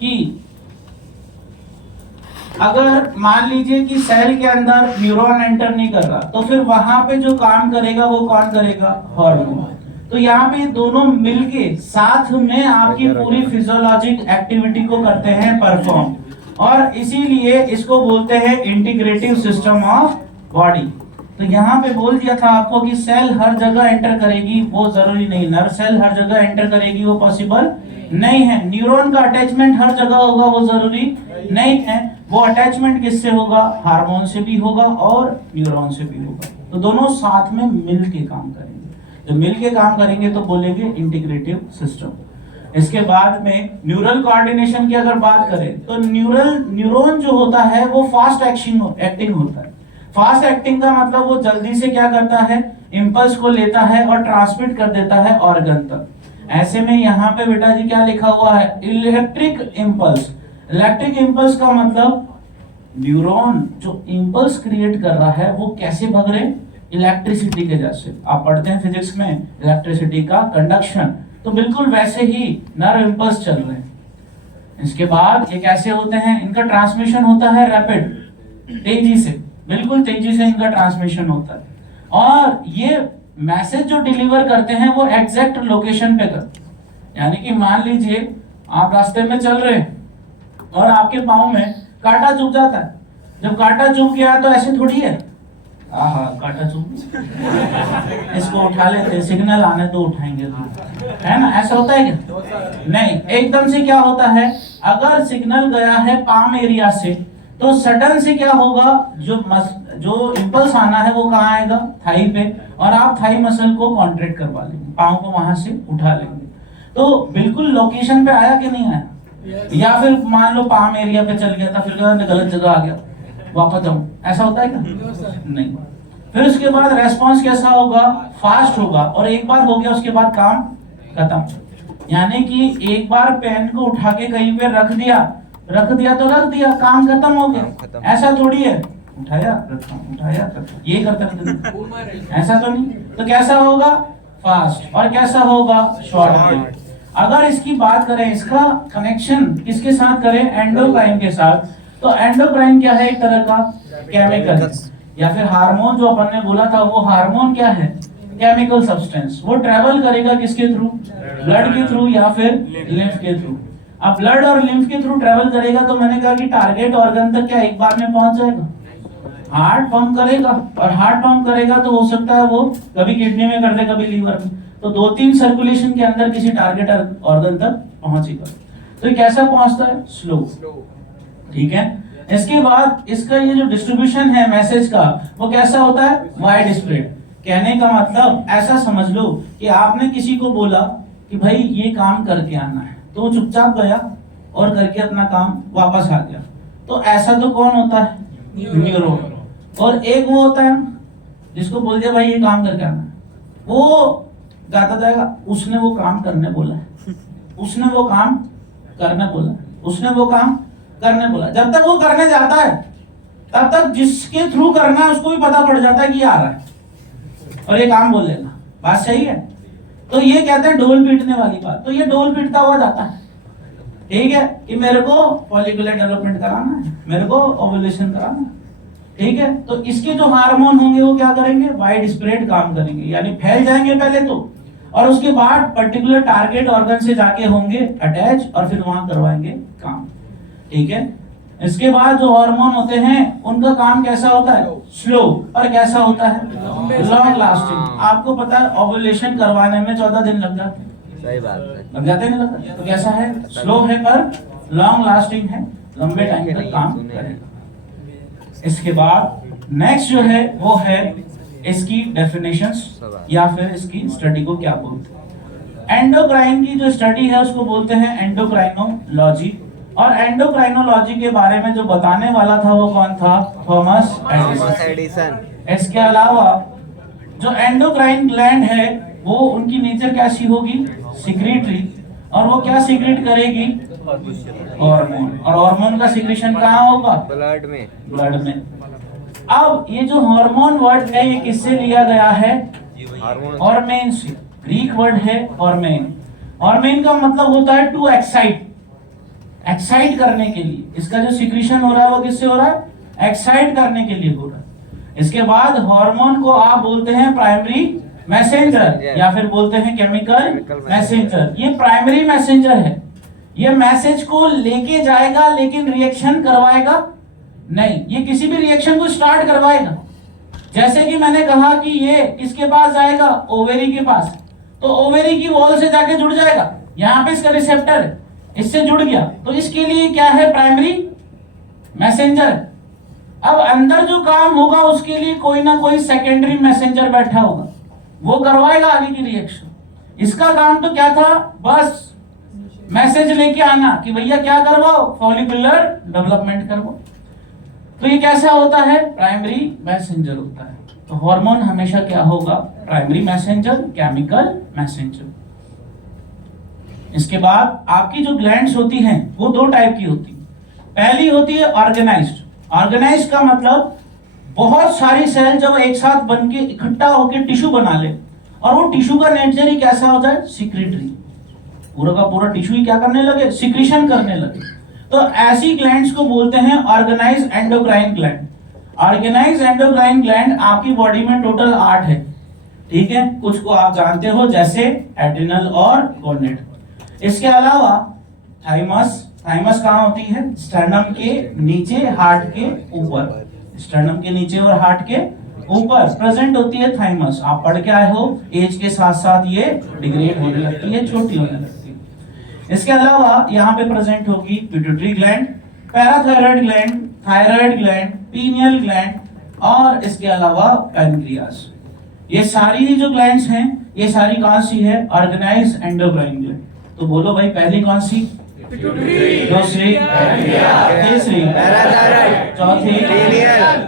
कि अगर मान लीजिए कि सेल के अंदर न्यूरॉन एंटर नहीं कर रहा, तो फिर वहां पे जो काम करेगा वो कौन करेगा? हार्मोन। तो यहाँ पे दोनों मिलके साथ में आपकी पूरी फिजियोलॉजिक एक्टिविटी को करते हैं परफॉर्म, और इसीलिए इसको बोलते हैं इंटीग्रेटिव सिस्टम ऑफ बॉडी। तो यहाँ पे बोल दिया था आपको कि सेल हर जगह एंटर करेगी, वो जरूरी नहीं। नर्व सेल हर जगह एंटर करेगी, वो पॉसिबल नहीं है। न्यूरॉन का अटैचमेंट हर जगह होगा, वो जरूरी नहीं है। वो अटैचमेंट किससे होगा? हार्मोन से भी होगा और न्यूरॉन से भी होगा। तो दोनों साथ में मिल के काम करेंगे। जब मिल के काम करेंगे तो बोलेंगे इंटीग्रेटिव सिस्टम। इसके बाद में न्यूरल कोऑर्डिनेशन की अगर बात करें तो न्यूरॉन जो होता है वो फास्ट एक्टिंग होता है। फास्ट एक्टिंग का मतलब वो जल्दी से क्या करता है? इंपल्स को लेता है और ट्रांसमिट कर देता है ऑर्गन तक। ऐसे में यहाँ पे बेटा जी क्या लिखा हुआ है? Electric impulse. इलेक्ट्रिक इंपल्स का मतलब न्यूरॉन जो इंपल्स क्रिएट कर रहा है वो कैसे भाग रहे? इलेक्ट्रिसिटी के जैसे। आप पढ़ते हैं फिजिक्स में इलेक्ट्रिसिटी का कंडक्शन, तो बिल्कुल वैसे ही नर्व इंपल्स चल रहे हैं। इसके बाद ये कैसे होते हैं? इनका ट्रांसमिशन होता है रैपिड, तेजी से, बिल्कुल तेजी से इनका ट्रांसमिशन होता है। और ये मैसेज जो डिलीवर करते हैं वो एग्जैक्ट लोकेशन पे करते हैं। यानी कि मान लीजिए आप रास्ते में चल रहे हैं और आपके पाँव में कांटा चुभ जाता है। जब कांटा चुभ गया तो ऐसे थोड़ी है, आहा कांटा चुभ इसको उठा लेते, सिग्नल आने तो उठाएंगे, है ना? ऐसा होता है क्या? नहीं, एकदम से क्या होता है? अगर सिग्नल गया है पाम एरिया से तो सडन से क्या होगा? जो इंपल्स आना है वो कहाँ आएगा? थाई पे, और आप थाई मसल को कॉन्ट्रैक्ट करवा लेंगे, पाँव को वहां से उठा लेंगे। तो बिल्कुल लोकेशन पे आया कि नहीं आया? या फिर मान लो पाम एरिया पे चल गया था, फिर गलत जगह आ गया, वापस जाऊं, ऐसा होता है क्या? नहीं। फिर उसके बाद रेस्पॉन्स कैसा होगा? फास्ट होगा, और एक बार हो गया उसके बाद काम खत्म। यानी कि एक बार पेन को उठा के कहीं पे रख दिया तो रख दिया, काम खत्म हो गया। ऐसा थोड़ी है उठाया रखा, उठाया रखा, ये करते रहते, ऐसा तो नहीं। तो कैसा होगा? फास्ट। और कैसा होगा? शॉर्ट। अगर इसकी बात करें, इसका कनेक्शन किसके साथ करें? एंडोक्राइन के साथ। तो एंडोक्राइन क्या है? एक तरह का केमिकल या फिर हार्मोन। जो अपन ने बोला था वो हार्मोन क्या है? Chemical substance. वो ट्रेवल करेगा किसके थ्रू? ब्लड के थ्रू या फिर लिम्फ के थ्रू। अब ब्लड और लिम्फ के थ्रू ट्रेवल करेगा तो मैंने कहा कि टारगेट ऑर्गन तक क्या एक बार में पहुंच जाएगा? हार्ट पंप करेगा, और हार्ट पंप करेगा तो हो सकता है वो कभी किडनी में कर दे, कभी लीवर में। तो 2-3 सर्कुलेशन के अंदर किसी टारगेट ऑर्गन तक पहुंचेगा। तो ये कैसा पहुंचता है? स्लो। ठीक है। इसके बाद इसका ये जो डिस्ट्रीब्यूशन है मैसेज का, वो कैसा होता है? Wide spread. कहने का मतलब ऐसा समझ लो कि आपने किसी को बोला कि भाई ये काम करके आना है, तो वो चुपचाप गया और करके अपना काम वापस आ गया। तो ऐसा तो कौन होता है? न्यूरॉन। और एक वो होता है जिसको बोल दिया भाई ये काम करके आना है, वो जाता जाएगा, उसने वो काम करने बोला है, उसने वो काम करने बोला, उसने वो काम करने बोला। जब तक वो करने जाता है तब तक जिसके थ्रू करना है उसको भी पता पड़ जाता है कि आ रहा है, और ये काम बोल लेगा। बात सही है? तो ये कहते हैं ढोल पीटने वाली बात। तो ये ढोल पीटता हुआ जाता है, ठीक है, कि मेरे को फॉलिकुलर डेवलपमेंट कराना है, मेरे को ओव्यूलेशन कराना है, ठीक है। तो इसके जो हार्मोन होंगे वो क्या करेंगे? वाइड स्प्रेड काम करेंगे, यानी फैल जाएंगे पहले तो, और उसके बाद पर्टिकुलर टारगेट ऑर्गन से जाके होंगे अटैच, और फिर वहां करवाएंगे काम, ठीक है। इसके बाद जो हार्मोन होते हैं उनका काम कैसा होता है? स्लो। और कैसा होता है? Long lasting. आपको पता है ओव्यूलेशन करवाने में 14 दिन लग जाते हैं। सही बात है। लग जाते हैं, नहीं लगता? तो कैसा है? स्लो है पर लॉन्ग लास्टिंग है, लंबे टाइम तक काम करेगा। इसके बाद नेक्स्ट जो है वो है इसकी डेफिनेशंस, या फिर इसकी स्टडी को क्या बोलते हैं। एंडोक्राइन की जो स्टडी है उसको बोलते हैं एंडोक्राइनोलॉजी। और एंडोक्राइनोलॉजी के बारे में जो बताने वाला था वो कौन था? Thomas Edison. इसके अलावा जो एंडोक्राइन ग्लैंड है वो उनकी नेचर कैसी होगी? सिक्रेटरी। और वो क्या सिक्रेट करेगी? हार्मोन। और हार्मोन का सिक्रेशन कहाँ होगा? ब्लड में। ब्लड में। अब ये जो हार्मोन वर्ड है ये किससे लिया गया है? हार्मोन से। ग्रीक वर्ड है हार्मेन। हार्मेन का मतलब होता है टू एक्साइट, एक्साइट करने के लिए, इसका जो सिक्रीशन हो रहा है वो किससे हो रहा है? एक्साइट करने के लिए हो रहा है। इसके बाद हार्मोन को आप बोलते हैं प्राइमरी मैसेंजर या फिर बोलते हैं केमिकल मैसेंजर। ये प्राइमरी मैसेंजर है, ये मैसेज को लेके जाएगा लेकिन रिएक्शन करवाएगा नहीं, ये किसी भी रिएक्शन को स्टार्ट करवाएगा। जैसे कि मैंने कहा कि ये किसके पास जाएगा? ओवेरी के पास, तो ओवेरी की वॉल से जाके जुड़ जाएगा, यहाँ पे इसका रिसेप्टर है, इससे जुड़ गया, तो इसके लिए क्या है? Primary messenger. अब अंदर जो काम होगा उसके लिए कोई ना कोई सेकेंडरी मैसेंजर बैठा होगा, वो करवाएगा आगे की रिएक्शन। इसका काम तो क्या था? बस मैसेज लेके आना कि भैया क्या करवाओ? फॉलिकुलर डेवलपमेंट करवाओ। तो ये कैसा होता है? प्राइमरी मैसेंजर होता है। तो हार्मोन हमेशा क्या होगा? Primary messenger, chemical messenger. इसके बाद आपकी जो ग्लैंड्स होती हैं वो दो टाइप की होती है। पहली होती है ऑर्गेनाइज्ड। ऑर्गेनाइज्ड का मतलब बहुत सारी सेल जब एक साथ बनके इकट्ठा होकर टिश्यू बना ले, और वो टिश्यू का नेचर ही कैसा हो जाए? सिक्रेटरी। पूरा का पूरा टिश्यू ही क्या करने लगे? सिक्रीशन करने लगे। तो ऐसी ग्लैंड्स को बोलते हैं organized endocrine gland. Organized endocrine gland आपकी बॉडी में टोटल 8 है, ठीक है? कुछ को आप जानते हो जैसे एड्रिनल और गोनेड। इसके अलावा थाइमस। थाइमस कहाँ होती है? स्टर्नम के नीचे, हार्ट के ऊपर। स्टर्नम के नीचे और हार्ट के ऊपर प्रेजेंट होती है थाइमस। आप पढ़ के आए हो, एज के साथ साथ ये डिग्रेड होने लगती है, छोटी होने लगती है। इसके अलावा यहाँ पे प्रेजेंट होगी pituitary gland, parathyroid gland, thyroid gland, pineal gland और इसके अलावा पैनक्रियास। ये सारी जो ग्लैंड्स हैं ये सारी कौन सी है? Organized endocrine gland. तो बोलो भाई, पहली कौन सी? दूसरी, तीसरी, चौथी,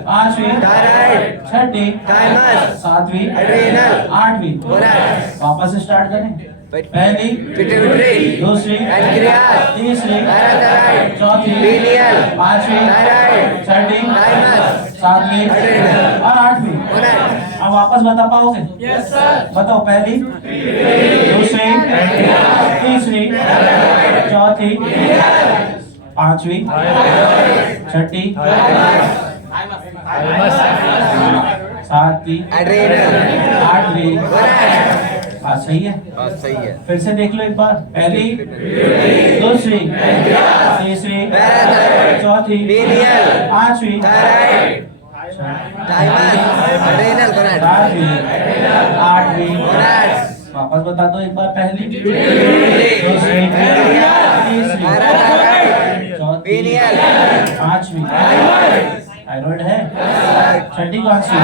पांचवी, छठी, सातवीं, आठवीं। वापस स्टार्ट करें। पहली, दूसरी, तीसरी, चौथी, पांचवी, छठी, सातवीं और आठवीं। अब वापस बता पाओगे? Yes sir. बताओ। पहली, दूसरी, तीसरी, चौथी, पांचवी, छठी, सातवीं, आठवीं। सही है, सही है। फिर से देख लो एक बार। पहली, दूसरी, तीसरी, चौथी, पांचवी, आठवीं। वापस बता दो एक बार। पहली, दूसरी, तीसरी, चौथी, पांचवी। थायराइड है। छठी कौन सी?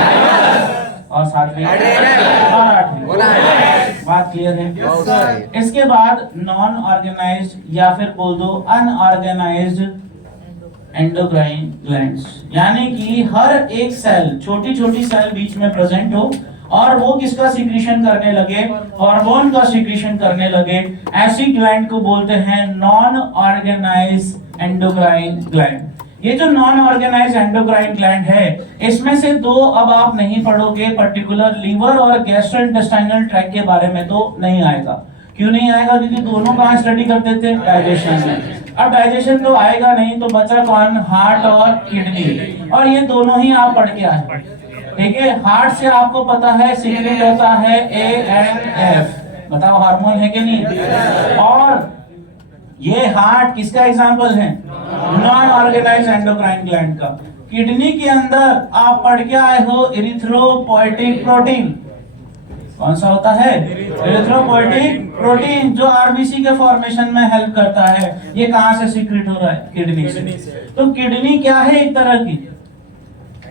और सातवीं और आठवीं। बात क्लियर है? इसके बाद नॉन ऑर्गेनाइज्ड या फिर बोल दो अनऑर्गेनाइज्ड एंडोक्राइन ग्लैंड्स, यानी कि हर एक सेल, छोटी छोटी सेल बीच में प्रेजेंट हो और वो किसका सिक्रीशन करने लगे? हार्मोन का सिक्रीशन करने लगे। ऐसी ग्लैंड को बोलते हैं नॉन ऑर्गेनाइज्ड एंडोक्राइन ग्लैंड। ये जो नॉन ऑर्गेनाइज्ड एंडोक्राइन ग्लैंड है, इसमें से दो अब आप नहीं पढ़ोगे, पर्टिकुलर लीवर और गैस्ट्रोइंटेस्टाइनल ट्रैक्ट के बारे में तो नहीं आएगा। क्यों नहीं आएगा? क्योंकि दोनों कहाँ स्टडी करते थे? डाइजेशन में। अब डाइजेशन तो आएगा नहीं, तो बचा कौन? हार्ट और किडनी। और ये दोनों ही आप पढ़ के आए, ठीक है? हार्ट से आपको पता है सीक्रेट होता है ANF। बताओ, हार्मोन है कि नहीं? और ये हार्ट किसका एग्जाम्पल है? नॉन ऑर्गेनाइज्ड एंडोक्राइन ग्लैंड का। किडनी के अंदर आप पढ़ के आए हो इरिथ्रोपोएटिक प्रोटीन। कौन सा होता है? इरिथ्रोपोएटिक प्रोटीन, जो आरबीसी के फॉर्मेशन में हेल्प करता है। ये कहां से सीक्रेट हो रहा है? किडनी से। तो किडनी क्या है? एक तरह की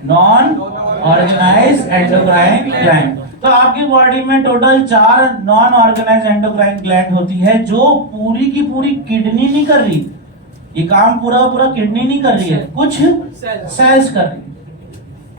नॉन ऑर्गेनाइज्ड एंडोक्राइन ग्लैंड। तो आपकी बॉडी में total 4 non organized endocrine gland होती है, जो पूरी की पूरी किडनी नहीं कर रही। ये काम पूरा पूरा किडनी नहीं कर रही है, कुछ सेल्स कर रही है,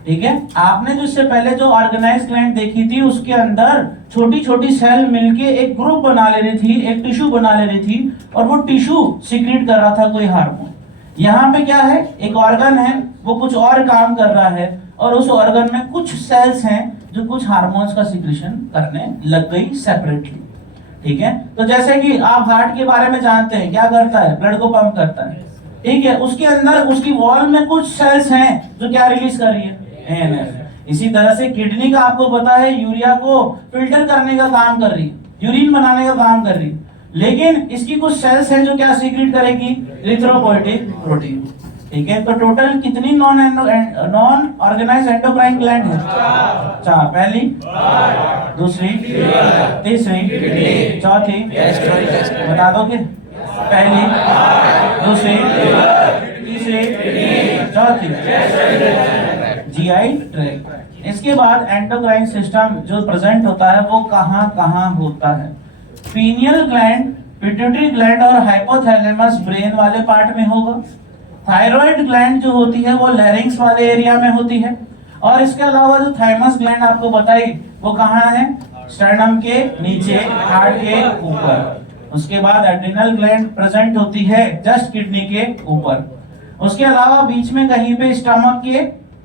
ठीक है? आपने जो इससे पहले जो ऑर्गेनाइज्ड ग्लैंड देखी थी, उसके अंदर छोटी छोटी सेल मिलके एक ग्रुप बना ले रही थी, एक टिश्यू बना ले रही थी, और वो टिश्यू सीक्रेट कर रहा था कोई हार्मोन। यहाँ पे क्या है? एक ऑर्गन है, वो कुछ और काम कर रहा है, और उस ऑर्गन में कुछ सेल्स हैं जो कुछ हार्मोन्स का सीक्रेशन करने लग गई सेपरेटली, ठीक है। तो जैसे कि आप हार्ट के बारे में जानते हैं, क्या करता है, ब्लड को पंप करता है, ठीक है। उसके अंदर उसकी वॉल में कुछ सेल्स हैं जो क्या रिलीज कर रही है, एएनएफ। इसी तरह से किडनी का आपको पता है यूरिया को फिल्टर करने का काम कर रही है, यूरिन बनाने का काम कर रही है, लेकिन इसकी कुछ सेल्स हैं जो क्या सीक्रेट करेगी, इरिथ्रोपोएटिक प्रोटीन, ठीक है। तो टोटल कितनी नॉन ऑर्गेनाइज्ड एंडोक्राइन ग्लैंड है, चार। पहली, दूसरी, तीसरी, चौथी, बता दोगे, पहली, दूसरी, तीसरी, चौथी, जीआई ट्रैक्ट। इसके बाद एंडोक्राइन सिस्टम जो प्रेजेंट होता है वो कहाँ कहाँ होता है, पीनियल ग्लैंड, पिट्यूटरी ग्लैंड और हाइपोथैलेमस ब्रेन वाले पार्ट में होगा। थायराइड ग्लैंड जो होती है वो लैरिंक्स वाले एरिया में होती है। और इसके अलावा जो थाइमस ग्लैंड आपको बताई वो कहाँ है, स्टर्नम के नीचे, हार्ट के ऊपर। उसके बाद एड्रिनल ग्लैंड प्रेजेंट होती है जस्ट किडनी के ऊपर। उसके अलावा बीच में कहीं पे स्टमक के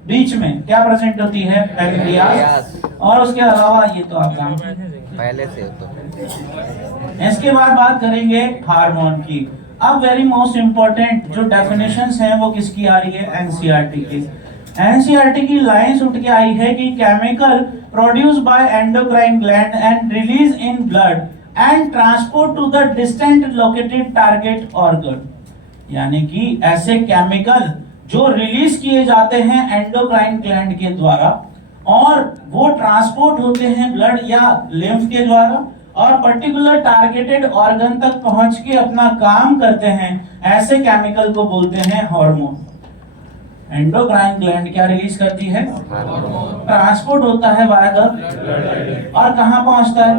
बीच में क्या प्रेजेंट होती है, पैंक्रियास। और उसके अलावा ये तो आप जानते हैं पहले से तो। इसके बाद बात करेंगे हार्मोन की। अब वेरी मोस्ट इंपॉर्टेंट जो डेफिनेशंस हैं वो किसकी आ रही है, एनसीईआरटी की। एनसीईआरटी की लाइंस उठ के आई है कि chemical produce by endocrine gland and release in blood and transport to the distant located target organ. यानी कि ऐसे केमिकल जो रिलीज किए जाते हैं एंडोक्राइन ग्लैंड के द्वारा और वो ट्रांसपोर्ट होते हैं ब्लड या लिम्फ के द्वारा और पर्टिकुलर टारगेटेड ऑर्गन तक पहुंच के अपना काम करते हैं, ऐसे केमिकल को बोलते हैं हार्मोन। एंडोक्राइन ग्लैंड क्या रिलीज करती है, ट्रांसपोर्ट होता है बाय द, और कहां पहुंचता है,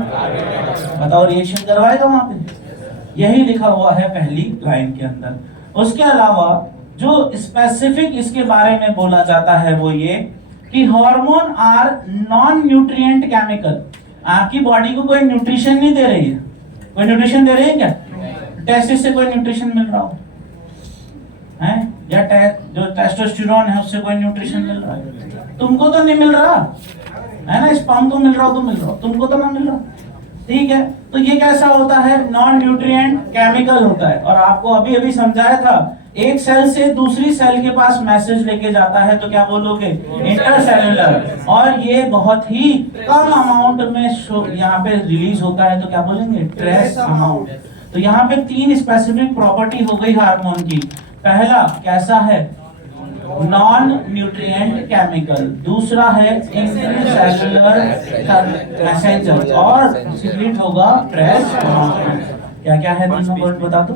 बताओ, रिएक्शन करवाएगा वहां पे, यही लिखा हुआ है पहली लाइन के अंदर। उसके अलावा जो स्पेसिफिक इसके बारे में बोला जाता है वो ये कि hormone are non nutrient chemical. आपकी बॉडी को कोई न्यूट्रिशन नहीं दे रही है, कोई न्यूट्रिशन दे रही है क्या, टेस्टिस से कोई न्यूट्रिशन मिल रहा हो है, या जो टेस्टोस्टेरोन है उससे कोई न्यूट्रिशन मिल रहा है, तुमको तो नहीं मिल रहा है ना, स्पर्म को मिल रहा हो तो मिल रहा हो, तुमको तो ना मिल रहा, ठीक है। तो ये कैसा होता है, नॉन न्यूट्रिएंट केमिकल होता है। और आपको अभी अभी समझाया था, एक सेल से दूसरी सेल के पास मैसेज लेके जाता है तो क्या बोलोगे, इंटरसेलुलर। और ये बहुत ही कम अमाउंट में यहाँ पे रिलीज होता है तो क्या बोलेंगे, ट्रेस अमाउंट। तो यहाँ पे तीन स्पेसिफिक प्रॉपर्टी हो गई हार्मोन की। पहला कैसा है, नॉन न्यूट्रिएंट केमिकल, दूसरा है इंटरसेलुलर मैसेंजर और सीक्रेट होगा ट्रेस अमाउंट। क्या क्या है तीनों वर्ड बता दो।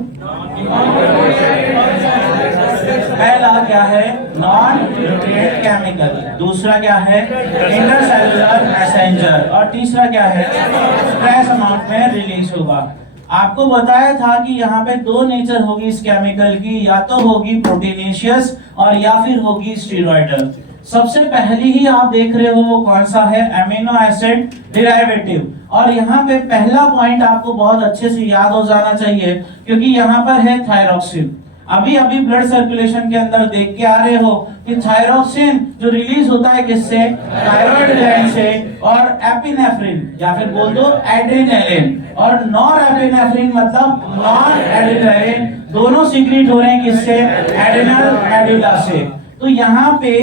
पहला क्या है, नॉन न्यूट्रिएंट केमिकल, दूसरा क्या है, इंटरसेलुलर मैसेंजर, और तीसरा क्या है, ट्रेस अमाउंट में रिलीज होगा। आपको बताया था कि यहाँ पे दो नेचर होगी इस केमिकल की, या तो होगी प्रोटीनेशियस और या फिर होगी स्टेरॉइडल। सबसे पहली ही आप देख रहे हो वो कौन सा है, एमिनो एसिड डेरिवेटिव। और यहाँ पे पहला पॉइंट आपको बहुत अच्छे से याद हो जाना चाहिए क्योंकि यहाँ पर है थायरॉक्सिन। अभी अभी ब्लड सर्कुलेशन के अंदर देख के आ रहे हो कि थायरॉक्सिन जो रिलीज होता है किससे, थायराइड ग्लैंड से, और एपिनेफ्रिन या फिर बोल दो एड्रेनालिन, और नॉर एपिनेफ्रिन मतलब नॉन एड्रेनालिन, दोनों सीक्रेट हो रहे हैं किससे, एड्रेनल मेडुला से। तो यहाँ पे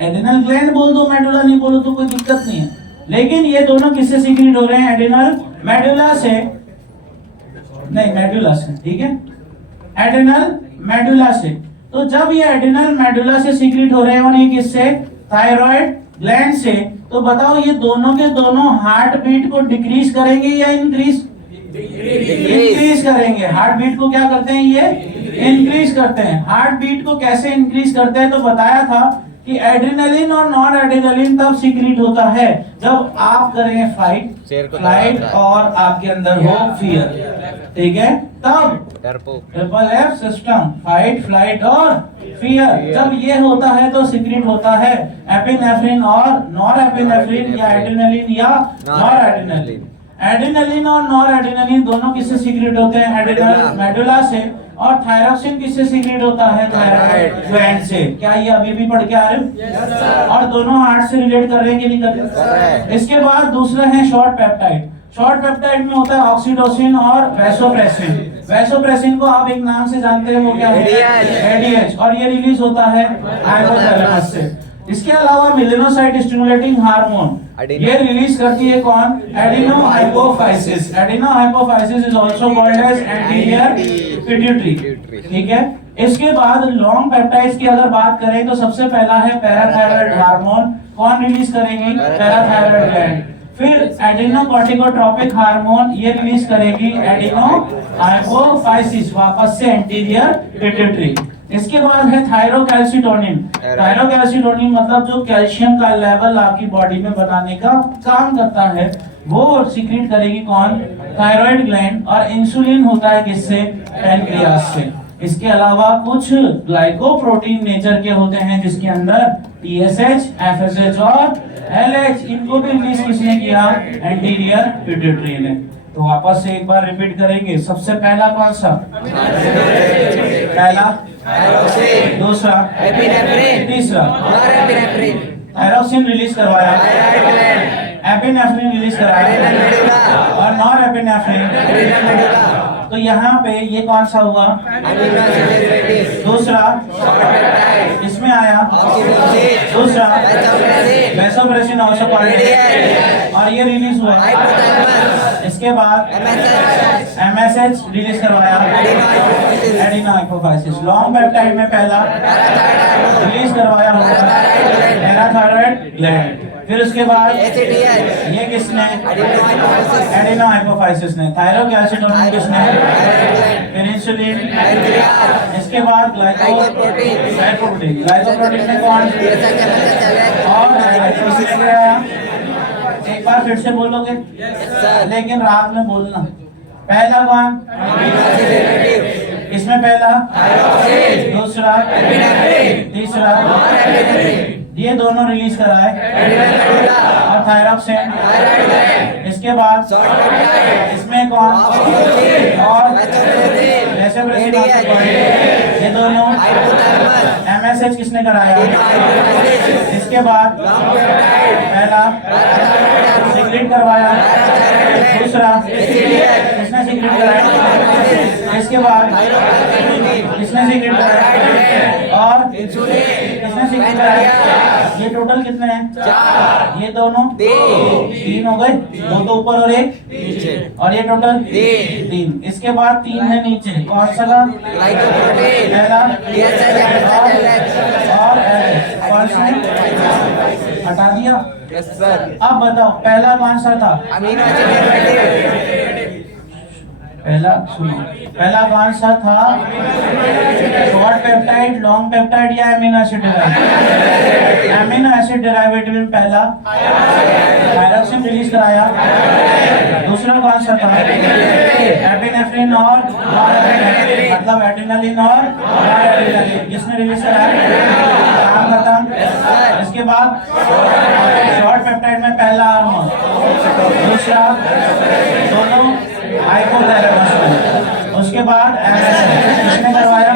एड्रेनल ग्लैंड बोल दो, मेडुला नहीं बोलो तो कोई दिक्कत नहीं है, लेकिन ये दोनों किससे सीक्रेट हो रहे हैं, एड्रेनल मेडुला से, नहीं मेडुला से, ठीक है, एड्रेनल मेडुला से। तो जब ये एड्रेनल मेडुला से सीक्रेट हो रहे हैं और ये किससे, थायराइड ग्लैंड से, तो बताओ ये दोनों के दोनों हार्ट बीट को डिक्रीज करेंगे या इंक्रीज, इंक्रीज करेंगे। हार्ट बीट को क्या करते हैं, ये इंक्रीज करते हैं। हार्ट बीट को कैसे इंक्रीज करते हैं, तो बताया था कि एड्रेनलिन और नॉन एड्रेनलिन तब सीक्रेट होता है जब आप करें फाइट, फ्लाइट और आपके अंदर हो फियर, ठीक है, तब triple F system, fight, flight और फियर, जब ये होता है तो सीक्रेट होता है एपिनेफ्रिन और नॉर एपिनेफ्रिन, या एड्रेनलिन या नॉर एड्रेनलिन। एड्रेनलिन और नॉर एड्रेनलिन दोनों किससे सीक्रेट होते हैं, एड्रेनल मेडुला से, और थायरॉक्सिन किससे सीक्रेट होता है, थायराइड ग्लैंड से। क्या ये अभी भी पढ़ के आ रहे हो, और दोनों हार्ट से रिलेट कर रहे हैं कि नहीं कर रहे। इसके बाद दूसरा है शॉर्ट पेप्टाइड। शॉर्ट पेप्टाइड में होता है ऑक्सीटोसिन और वैसोप्रेसिन। वैसोप्रेसिन को आप एक नाम से जानते हैं, वो क्या है? एडीएच। और ये रिलीज होता है हाइपोथैलेमस से। इसके अलावा मेलेनोसाइट स्टिमुलेटिंग हार्मोन ये रिलीज करती है कौन? Adeno hypophysis. Adeno hypophysis is also called as anterior pituitary. ठीक है। इसके बाद लॉन्ग पेप्टाइड्स की अगर बात करें तो सबसे पहला है पैराथायराइड हार्मोन। कौन रिलीज करेगी? Parathyroid gland. फिर एडिनोकॉर्टिकोट्रोपिक हार्मोन ये रिलीज करेगी एडिनो हाइपोफाइसिस, वापस से एंटीरियर पिट्यूटरी। इसके बाद है थायरोकैल्सिटोनिन। थायरोकैल्सिटोनिन मतलब जो कैल्शियम का लेवल आपकी बॉडी में बनाने का काम करता है, वो सीक्रेट करेगी कौन? Thyroid gland. और इंसुलिन होता है किससे? पैनक्रियास से। इसके अलावा कुछ ग्लाइकोप्रोटीन नेचर के होते हैं जिसके अंदर TSH, FSH और LH, इनको भी रिलीज किसने किया? एंटीरियर पिट्यूटरी ने। तो वापस से एक बार रिपीट करेंगे। सबसे पहला कौन सा? पहला, दूसरा, तीसरा थायरोसिन रिलीज करवाया, एपिनेफ्रिन रिलीज कराया और नॉरएपिनेफ्रिन। तो यहाँ पे ये कौन सा हुआ? दूसरा, इसमें आया दूसरा वैसोप्रेसिन और ये रिलीज हुआ। इसके बाद MSH रिलीज करवाया, एडिनो हाइपोफाइसिस। लॉन्ग पेप्टाइड में पहला रिलीज करवाया होगा पैराथायराइड ग्लैंड। फिर उसके बाद ये किसने? एडिनो हाइपोफाइसिस ने। थायरोकैल्सिटोनिन किसने? फिर इंसुलिन। इसके बाद ग्लाइकोप्रोटीन। ग्लाइकोप्रोटीन ने कौन? और एक बार फिर से बोलोगे लेकिन रात में बोलना। पहला कौन? इसमें पहला, दूसरा, तीसरा, ये दोनों रिलीज कराए और थायरोक्सिन। इसके बाद इसमें कौन? और ये दोनों। MSH किसने कराया? इसके बाद पहला सीक्रेट करवाया, दूसरा किसने सीक्रेट कराया? इसके बाद किसने सीक्रेट कराया और किसने सीक्रेट कराया? ये टोटल कितने हैं? 4। ये दोनों 3 हो गए, 2 तो ऊपर और 1 नीचे। और ये टोटल 3। इसके बाद 3 है नीचे। कौन सा का? पहला और कौन सा? हटा दिया। अब बताओ पहला कौन सा था? पहला सुनो, पहला कौन सा था? शॉर्ट पेप्टाइड, लॉन्ग पेप्टाइड या amino acid derivative? Amino acid derivative में पहला थायरोक्सिन रिलीज कराया। दूसरा कौन सा था? एपिनेफ्रिन और नॉरएपिनेफ्रिन, मतलब एड्रेनालिन और नॉरएड्रेनालिन। किसने रिलीज कराया? काम खत्म। इसके बाद शॉर्ट पेप्टाइड में पहला हार्मोन, दूसरा, दोनों हाइपोथैलेमस में। उसके बाद किसने करवाया?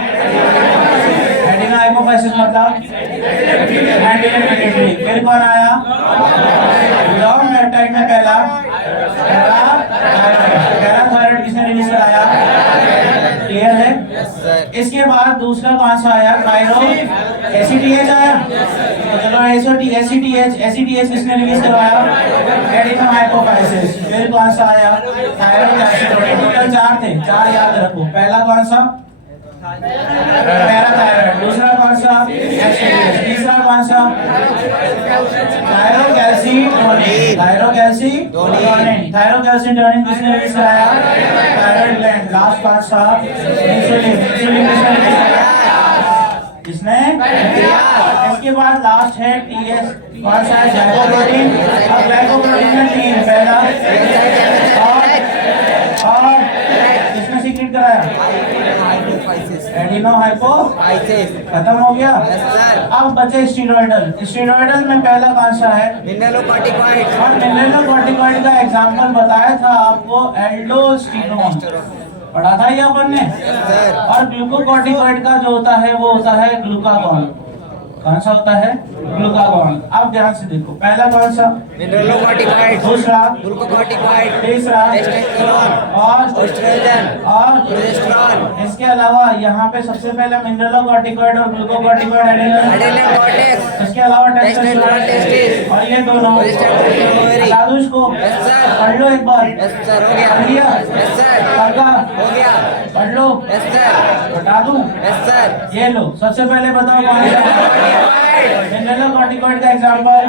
एडिनो हाइपोफाइसिस मतलब एंटीरियर पिट्यूटरी। फिर कौन आया? लॉन्ग पेप्टाइड में पहला पैराथायराइड किसने रिलीज कराया? क्लियर है? इसके बाद दूसरा कौन सा आया? थायरो ACTH आया। तो चलो ACTH किसने रिलीज करवाया? Adeno hypophysis. फिर कौन सा आया? थायरोकैल्सिटोनिन। टोटल 4 थे, 4 याद रखो। पहला कौन सा? पैराथायराइड। दूसरा कौन सा? ACTH। तीसरा कौन सा? थायरोकैल्सिटोनिन किसने रिलीज कराया? Thyroid gland. लास्ट कौन सा? इंसुलिन। इंसुलिन किसने रिलीज कराया? किसने? इसके बाद लास्ट है TS। कौन सा है? ग्लाइकोप्रोटीन। अब ग्लाइकोप्रोटीन में 3, पहला और किसने सीक्रेट कराया? Adeno hypophysis. खत्म हो गया। अब बचे स्टीरॉयडल। स्टीरॉयडल में पहला कौन सा है? मिनरलोकॉर्टिकॉइड। और मिनरलोकॉर्टिकॉइड का एग्जांपल बताया था आपको, एल्डोस्टेरोन पढ़ा था ये अपन ने। और ग्लूकोकॉर्टिकॉइड का जो होता है वो होता है ग्लूकागॉन। कौन सा होता है? ग्लूकागॉन। अब ध्यान से देखो, पहला कौन सा? मिनरलोकॉर्टिकॉइड, दूसरा ग्लूकोकॉर्टिकॉइड, तीसरा टेस्टोस्टेरोन, और एस्ट्रोजन और प्रोजेस्टेरोन, इसके अलावा यहाँ पे सबसे पहले मिनरलोकॉर्टिकॉइड और ग्लूकोकॉर्टिकॉइड एड्रेनल कॉर्टेक्स, इसके अलावा टेस्टोस्टेरोन टेस्टिस, और ये दोनों प्रोजेस्टेरोन ओवरी। बता दूं इसको? यस सर, पढ़ लो एक बार। यस सर, हो गया, पढ़ लिया? यस सर, पढ़ा? हो गया, पढ़ लो। यस सर, बता दूं? Yes sir. ये लो, सबसे पहले बताओ कौन सा? मिनरलोकॉर्टिकॉइड का एग्जांपल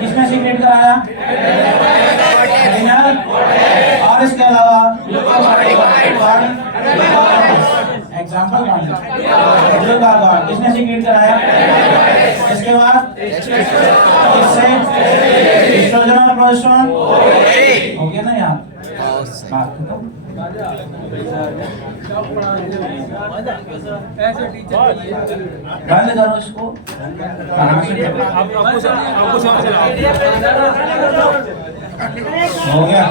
किसने सीक्रेट कराया? एड्रेनल। और इसके अलावा एग्जांपल ग्लूकागॉन किसने सीक्रेट कराया? इसके बाद इससे एस्ट्रोजन और प्रोजेस्टेरोन हो गया ना यार? बात खत्म। बंद करो इसको। कहाँ से हो गया?